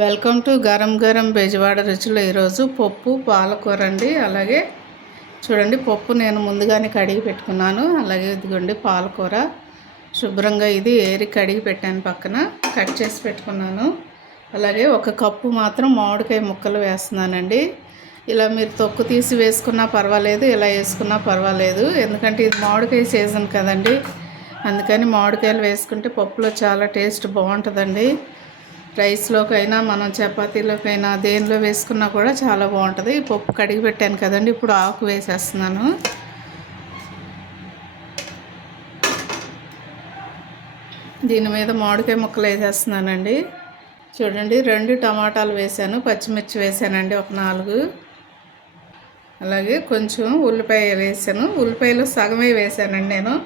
Welcome to garam garam Bezawada రుచులు. ఈరోజు పప్పు పాలకూర అండి. అలాగే చూడండి, పప్పు నేను ముందుగానే కడిగి పెట్టుకున్నాను. అలాగే ఇదిగోండి పాలకూర శుభ్రంగా ఇది ఏరి కడిగి పెట్టాను, పక్కన కట్ చేసి పెట్టుకున్నాను. అలాగే ఒక కప్పు మాత్రం మామిడికాయ ముక్కలు వేస్తున్నానండి. ఇలా మీరు తొక్కు తీసి వేసుకున్నా పర్వాలేదు, ఇలా వేసుకున్నా పర్వాలేదు. ఎందుకంటే ఇది మామిడికాయ సీజన్ కదండి, అందుకని మామిడికాయలు వేసుకుంటే పప్పులో చాలా టేస్ట్ బాగుంటుందండి. రైస్లోకైనా మనం చపాతీలోకైనా దేనిలో వేసుకున్నా కూడా చాలా బాగుంటుంది. పప్పు కడిగి పెట్టాను కదండి, ఇప్పుడు ఆకు వేసేస్తున్నాను. దీని మీద మామిడికాయ ముక్కలు వేసేస్తున్నానండి. చూడండి, 2 టమాటాలు వేసాను, పచ్చిమిర్చి వేసానండి, ఒక 4. అలాగే కొంచెం ఉల్లిపాయ వేసాను. ఉల్లిపాయలు సగమే వేసానండి నేను.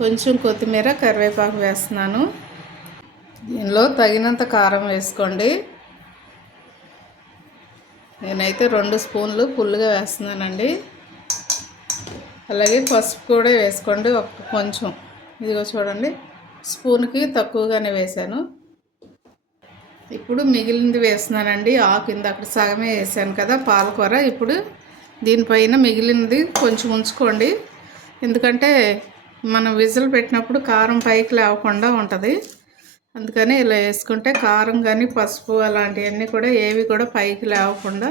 కొంచెం కొత్తిమీర, కరివేపాకు వేస్తున్నాను. దీనిలో తగినంత కారం వేసుకోండి. నేనైతే 2 స్పూన్లు ఫుల్గా వేస్తున్నానండి. అలాగే పసుపు కూడా వేసుకోండి, కొంచెం. ఇదిగో చూడండి, స్పూన్కి తక్కువగానే వేసాను. ఇప్పుడు మిగిలింది వేస్తున్నానండి. ఆకు కింద అక్కడ సగమే వేసాను కదా పాలకూర. ఇప్పుడు దీనిపైన మిగిలినది కొంచెం ఉంచుకోండి, ఎందుకంటే మనం విజిల్ పెట్టినప్పుడు కారం పైకి లేవకుండా ఉంటుంది. అందుకని ఇలా వేసుకుంటే కారం కానీ పసుపు అలాంటివన్నీ కూడా ఏవి కూడా పైకి లేవకుండా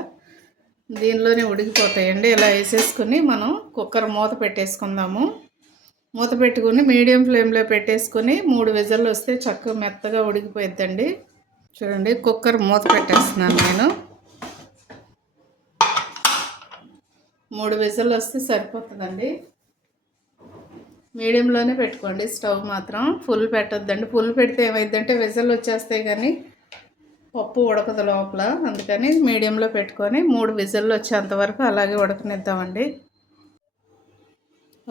దీనిలోనే ఉడికిపోతాయండి. ఇలా వేసేసుకుని మనం కుక్కర్ మూత పెట్టేసుకుందాము. మూత పెట్టుకుని మీడియం ఫ్లేమ్లో పెట్టేసుకుని 3 విజిల్లు వస్తే చక్కగా మెత్తగా ఉడికిపోయిద్దండి. చూడండి, కుక్కర్ మూత పెట్టేస్తున్నాను నేను. 3 విజిల్లు వస్తే సరిపోతుందండి. మీడియంలోనే పెట్టుకోండి, స్టవ్ మాత్రం ఫుల్ పెట్టొద్దండి. ఫుల్ పెడితే ఏమైందంటే విజిల్ వచ్చేస్తాయి కానీ పప్పు ఉడకదు లోపల. అందుకని మీడియంలో పెట్టుకొని 3 విజిల్లు వచ్చేంతవరకు అలాగే ఉడకనిద్దామండి.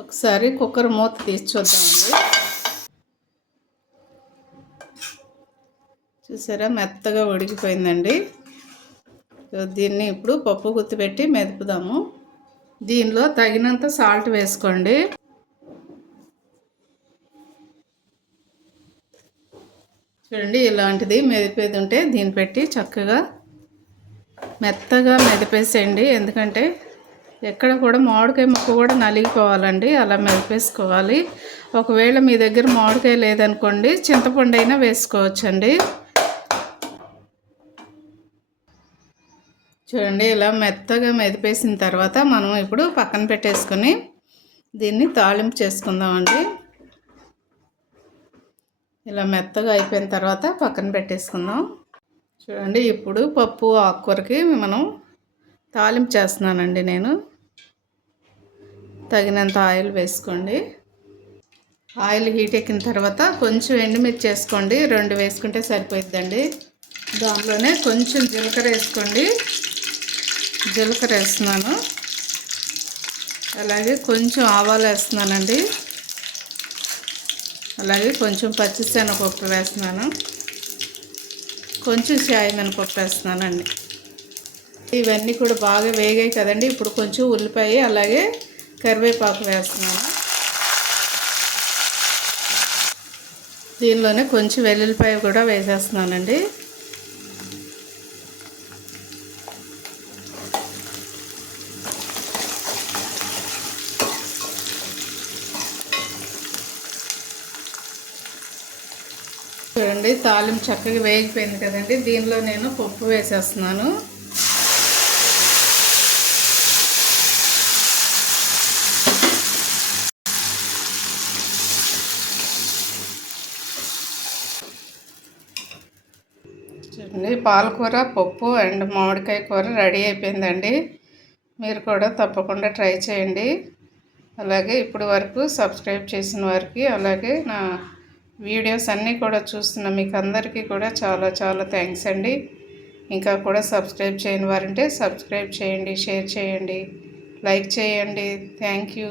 ఒకసారి కుక్కర్ మూత తీసి చూద్దామండి. చూసారా, మెత్తగా ఉడికిపోయిందండి. దీన్ని ఇప్పుడు పప్పు గుత్తి పెట్టి మెదుపుదాము. దీనిలో తగినంత సాల్ట్ వేసుకోండి. చూడండి, ఇలాంటిది మెదిపేది ఉంటే దీన్ని పెట్టి చక్కగా మెత్తగా మెదిపేసేయండి. ఎందుకంటే ఎక్కడ కూడా మామిడికాయ ముక్క కూడా నలిగిపోవాలండి, అలా మెదిపేసుకోవాలి. ఒకవేళ మీ దగ్గర మామిడికాయ లేదనుకోండి, చింతపండు అయినా వేసుకోవచ్చండి. చూడండి, ఇలా మెత్తగా మెదిపేసిన తర్వాత మనం ఇప్పుడు పక్కన పెట్టేసుకొని దీన్ని తాలింపు చేసుకుందామండి. ఇలా మెత్తగా అయిపోయిన తర్వాత పక్కన పెట్టేసుకుందాం. చూడండి, ఇప్పుడు పప్పు ఆకుకూరకి మనం తాలింపు చేస్తున్నానండి నేను. తగినంత ఆయిల్ వేసుకోండి. ఆయిల్ హీట్ ఎక్కిన తర్వాత కొంచెం ఎండుమిర్చి వేసుకోండి, 2 వేసుకుంటే సరిపోయిద్దండి. దాంట్లోనే కొంచెం జీలకర్ర వేసుకోండి. జీలకర్ర వేస్తున్నాను. అలాగే కొంచెం ఆవాలు వేస్తున్నానండి. అలాగే కొంచెం పచ్చిశనగపప్పు వేస్తున్నాను. కొంచెం మినపప్పు వేస్తున్నానండి. ఇవన్నీ కూడా బాగా వేగాయి కదండి. ఇప్పుడు కొంచెం ఉల్లిపాయ అలాగే కరివేపాకు వేస్తున్నాను. దీనిలోనే కొంచెం వెల్లుల్లిపాయ కూడా వేసేస్తున్నానండి. చూడండి, తాలింపు చక్కగా వేగిపోయింది కదండి. దీనిలో నేను పప్పు వేసేస్తున్నాను. చూడండి, పాలకూర పప్పు అండ్ మామిడికాయ కూర రెడీ అయిపోయిందండి. మీరు కూడా తప్పకుండా ట్రై చేయండి. అలాగే ఇప్పుడు వరకు సబ్స్క్రైబ్ చేసిన వారికి, అలాగే నా వీడియోస్ అన్నీ కూడా చూస్తున్న మీకు అందరికీ కూడా చాలా చాలా థ్యాంక్స్ అండి. ఇంకా కూడా సబ్స్క్రైబ్ చేయని వారంటే సబ్స్క్రైబ్ చేయండి, షేర్ చేయండి, లైక్ చేయండి. Thank you.